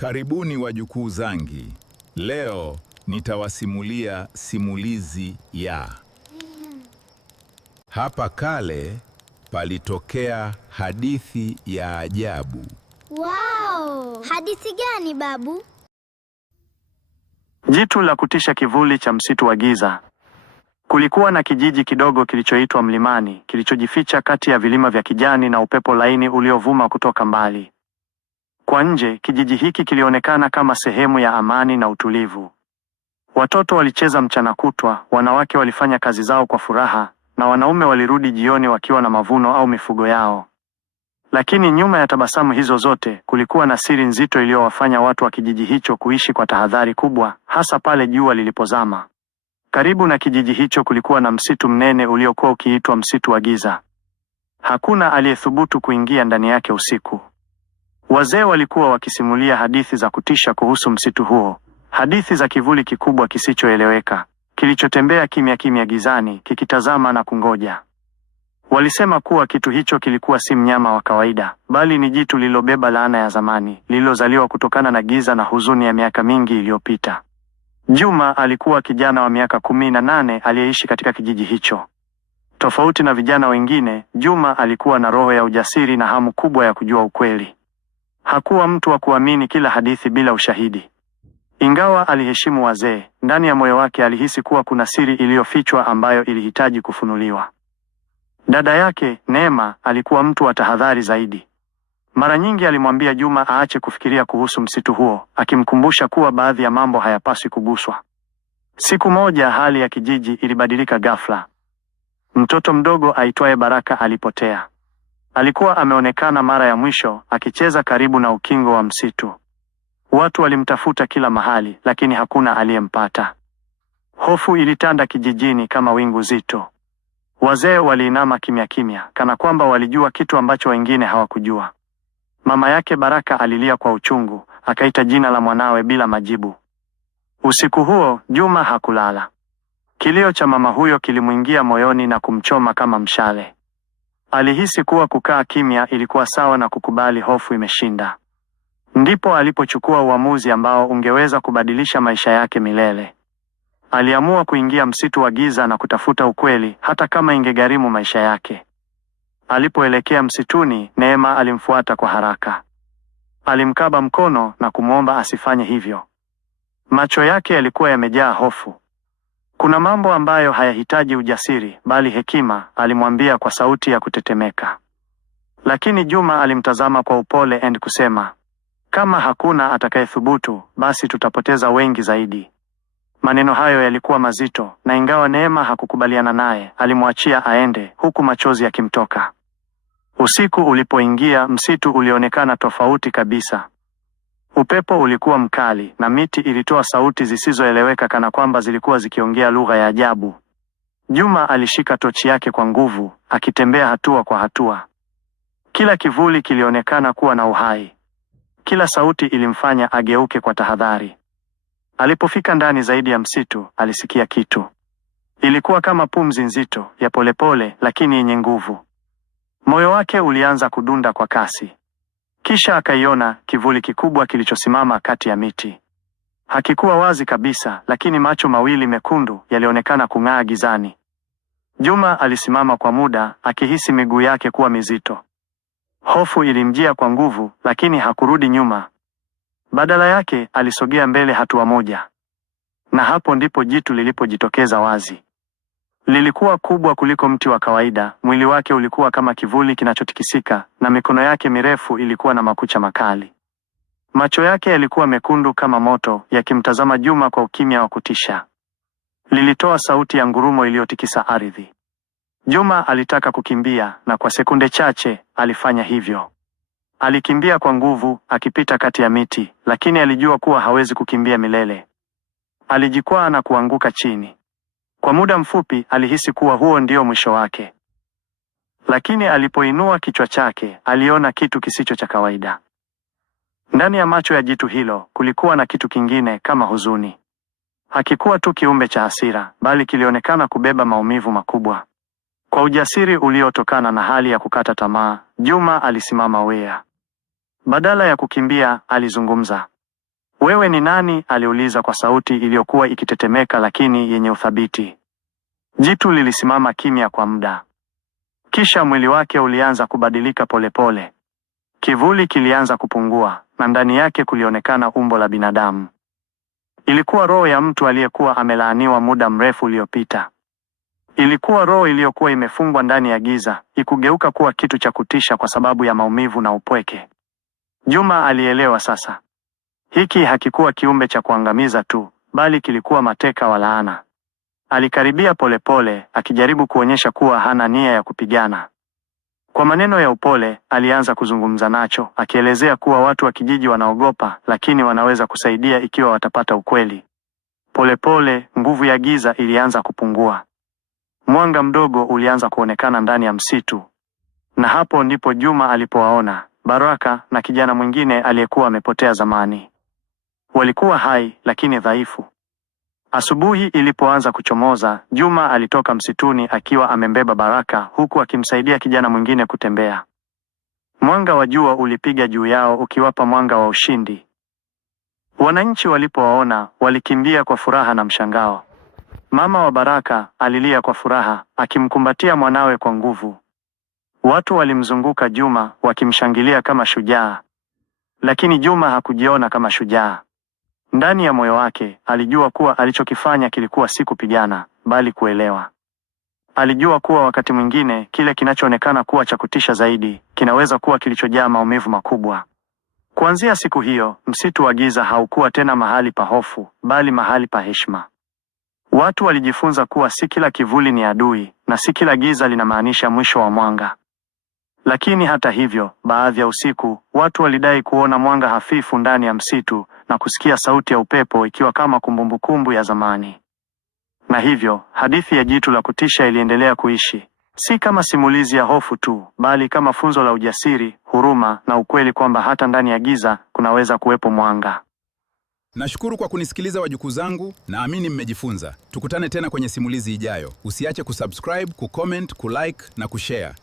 Karibuni wajukuu zangi. Leo nitawasimulia simulizi ya Hapa kale palitokea hadithi ya ajabu. Wow! Hadithi gani babu? Jitu la kutisha, kivuli cha msitu wa giza. Kulikuwa na kijiji kidogo kilichoitwa Mlimani, kilichojificha kati ya vilima vya kijani na upepo laini uliovuma kutoka mbali. Kwa nje, kijiji hiki kilionekana kama sehemu ya amani na utulivu. Watoto walicheza mchana kutwa, wanawake walifanya kazi zao kwa furaha, na wanaume walirudi jioni wakiwa na mavuno au mifugo yao. Lakini nyuma ya tabasamu hizo zote, kulikuwa na siri nzito iliyowafanya watu wa kijiji hicho kuishi kwa tahadhari kubwa, hasa pale jua lilipozama. Karibu na kijiji hicho kulikuwa na msitu mnene uliokuwa ukiitwa Msitu wa Giza. Hakuna aliyethubutu kuingia ndani yake usiku. Wazee walikuwa wakisimulia hadithi za kutisha kuhusu msitu huo, hadithi za kivuli kikubwa kisichoeleweka, kilichotembea kimya kimya gizani, kikitazama na kungoja. Walisema kuwa kitu hicho kilikuwa si mnyama wa kawaida, bali ni jitu lililobeba laana ya zamani, lililozaliwa kutokana na giza na huzuni ya miaka mingi iliyopita. Juma alikuwa kijana wa miaka 18 aliyeishi katika kijiji hicho. Tofauti na vijana wengine, Juma alikuwa na roho ya ujasiri na hamu kubwa ya kujua ukweli. Hakuwa mtu wa kuamini kila hadithi bila ushahidi. Ingawa aliheshimu wazee, ndani ya moyo wake alihisi kuwa kuna siri iliyofichwa ambayo ilihitaji kufunuliwa. Dada yake, Neema, alikuwa mtu wa tahadhari zaidi. Mara nyingi alimwambia Juma aache kufikiria kuhusu msitu huo, akimkumbusha kuwa baadhi ya mambo hayapaswi kuguswa. Siku moja hali ya kijiji ilibadilika ghafla. Mtoto mdogo aitwaye Baraka alipotea. Alikuwa ameonekana mara ya mwisho akicheza karibu na ukingo wa msitu. Watu walimtafuta kila mahali, lakini hakuna aliyempata. Hofu ilitanda kijijini kama wingu zito. Wazee waliinama kimya kimya, kana kwamba walijua kitu ambacho wengine hawakujua. Mama yake Baraka alilia kwa uchungu, akaita jina la mwanawe bila majibu. Usiku huo, Juma hakulala. Kilio cha mama huyo kilimwingia moyoni na kumchoma kama mshale. Alihisi kuwa kukaa kimya ilikuwa sawa na kukubali hofu imeshinda. Ndipo alipochukua uamuzi ambao ungeweza kubadilisha maisha yake milele. Aliamua kuingia msitu wa giza na kutafuta ukweli, hata kama ingegharimu maisha yake. Alipoelekea msituni, Neema alimfuata kwa haraka. Alimkaba mkono na kumwomba asifanye hivyo. Macho yake yalikuwa yamejaa hofu. Kuna mambo ambayo hayahitaji ujasiri, bali hekima, alimwambia kwa sauti ya kutetemeka. Lakini Juma alimtazama kwa upole and kusema, kama hakuna atakayethubutu, basi tutapoteza wengi zaidi. Maneno hayo yalikuwa mazito, na ingawa Neema hakukubaliana naye, alimwachia aende, huku machozi yakimtoka. Usiku ulipoingia, msitu ulionekana tofauti kabisa. Upepo ulikuwa mkali, na miti ilitoa sauti zisizoeleweka kana kwamba zilikuwa zikiongea lugha ya ajabu. Juma alishika tochi yake kwa nguvu, akitembea hatua kwa hatua. Kila kivuli kilionekana kuwa na uhai. Kila sauti ilimfanya ageuke kwa tahadhari. Alipofika ndani zaidi ya msitu, alisikia kitu. Ilikuwa kama pumzi nzito, ya polepole lakini yenye nguvu. Moyo wake ulianza kudunda kwa kasi. Kisha akaiona kivuli kikubwa kilichosimama kati ya miti. Hakikuwa wazi kabisa, lakini macho mawili mekundu yalionekana kung'aa gizani. Juma alisimama kwa muda, akihisi miguu yake kuwa mizito. Hofu ilimjia kwa nguvu, lakini hakurudi nyuma. Badala yake, alisogea mbele hatua moja. Na hapo ndipo jitu lilipojitokeza wazi. Lilikuwa kubwa kuliko mti wa kawaida, mwili wake ulikuwa kama kivuli kinachotikisika, na mikono yake mirefu ilikuwa na makucha makali. Macho yake yalikuwa mekundu kama moto, yakimtazama Juma kwa ukimya wa kutisha. Lilitoa sauti ya ngurumo iliyotikisa ardhi. Juma alitaka kukimbia, na kwa sekunde chache, alifanya hivyo. Alikimbia kwa nguvu, akipita kati ya miti, lakini alijua kuwa hawezi kukimbia milele. Alijikwaa na kuanguka chini. Kwa muda mfupi, alihisi kuwa huo ndio mwisho wake. Lakini alipoinua kichwa chake, aliona kitu kisicho cha kawaida. Ndani ya macho ya jitu hilo, kulikuwa na kitu kingine kama huzuni. Hakikuwa tu kiumbe cha hasira, bali kilionekana kubeba maumivu makubwa. Kwa ujasiri uliotokana na hali ya kukata tamaa, Juma alisimama wea. Badala ya kukimbia, alizungumza. Wewe ni nani? aliuliza kwa sauti iliyokuwa ikitetemeka lakini yenye uthabiti. Jitu lilisimama kimya kwa muda. Kisha mwili wake ulianza kubadilika polepole. Kivuli kilianza kupungua na ndani yake kulionekana umbo la binadamu. Ilikuwa roho ya mtu aliyekuwa amelaaniwa muda mrefu uliopita. Ilikuwa roho iliyokuwa imefungwa ndani ya giza, ikugeuka kuwa kitu cha kutisha kwa sababu ya maumivu na upweke. Juma alielewa sasa. Hiki hakikuwa kiumbe cha kuangamiza tu, bali kilikuwa mateka wa laana. Alikaribia polepole, akijaribu kuonyesha kuwa hana nia ya kupigana. Kwa maneno ya upole, alianza kuzungumza nacho, akielezea kuwa watu wa kijiji wanaogopa, lakini wanaweza kusaidia ikiwa watapata ukweli. Polepole, nguvu ya giza ilianza kupungua. Mwanga mdogo ulianza kuonekana ndani ya msitu. Na hapo ndipo Juma alipowaona Baraka na kijana mwingine aliyekuwa amepotea zamani. Walikuwa hai lakini dhaifu. Asubuhi ilipoanza kuchomoza, Juma alitoka msituni akiwa amembeba Baraka huku akimsaidia kijana mwingine kutembea. Mwanga wa jua ulipiga juu yao ukiwapa mwanga wa ushindi. Wananchi walipowaona walikimbia kwa furaha na mshangao. Mama wa Baraka alilia kwa furaha akimkumbatia mwanawe kwa nguvu. Watu walimzunguka Juma wakimshangilia kama shujaa. Lakini Juma hakujiona kama shujaa. Ndani ya moyo wake alijua kuwa alichokifanya kilikuwa si kupigana, bali kuelewa. Alijua kuwa wakati mwingine kile kinachoonekana kuwa cha kutisha zaidi kinaweza kuwa kilichojaa maumivu makubwa. Kuanzia siku hiyo, msitu wa giza haukuwa tena mahali pa hofu, bali mahali pa heshima. Watu walijifunza kuwa si kila kivuli ni adui, na si kila giza linamaanisha mwisho wa mwanga. Lakini hata hivyo, baadhi ya usiku, watu walidai kuona mwanga hafifu ndani ya msitu na kusikia sauti ya upepo ikiwa kama kumbukumbu ya zamani. Na hivyo, hadithi ya jitu la kutisha iliendelea kuishi, si kama simulizi ya hofu tu, bali kama funzo la ujasiri, huruma na ukweli kwamba hata ndani ya giza kunaweza kuwepo mwanga. Nashukuru kwa kunisikiliza wajukuu zangu, naamini mmejifunza. Tukutane tena kwenye simulizi ijayo. Usiache kusubscribe, kucomment, kulike na kushare.